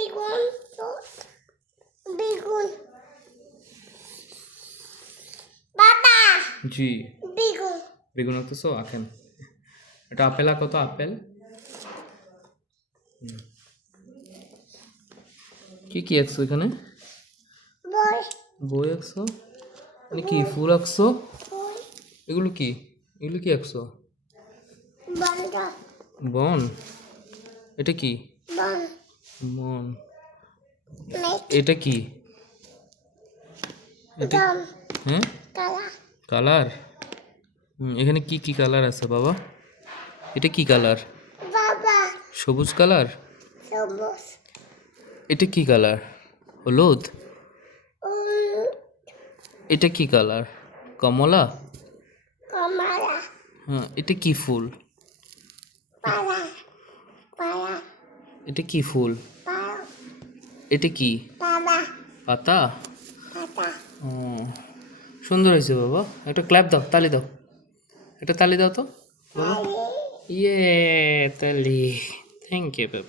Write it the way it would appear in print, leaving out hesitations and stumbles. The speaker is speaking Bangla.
বেগুন বেগুন বাবা জি বেগুন বেগুন আঁকতেছো আঁকেন। এটা আপেল আঁকো তো, আপেল। কি কি আঁকছো এখানে? বই বই আঁকছো, মানে কি ফুল আঁকছো? বই এগুলো কি, এগুলো কি আঁকছো? বন্ধ বন, এটা কি? বন বন। মেট এটা কি? এটা দম হ্যাঁ কালা কালার। এখানে কি কি কালার আছে বাবা? এটা কি কালার? বাবা সবুজ কালার। সবুজ এটা কি কালার? হলুদ। উল এটা কি কালার? কমলা। কমলা হ্যাঁ, এটা কি ফুল? পালা পালা এটা কি ফুল? পালা এটা কি? বাবা পাতা। পাতা ও, সুন্দর হয়েছে বাবা। একটা ক্ল্যাপ দাও, তালি দাও, একটা তালি দাও তো বাবা। আলি ইয়ে, তালি। থ্যাংক ইউ বাবা।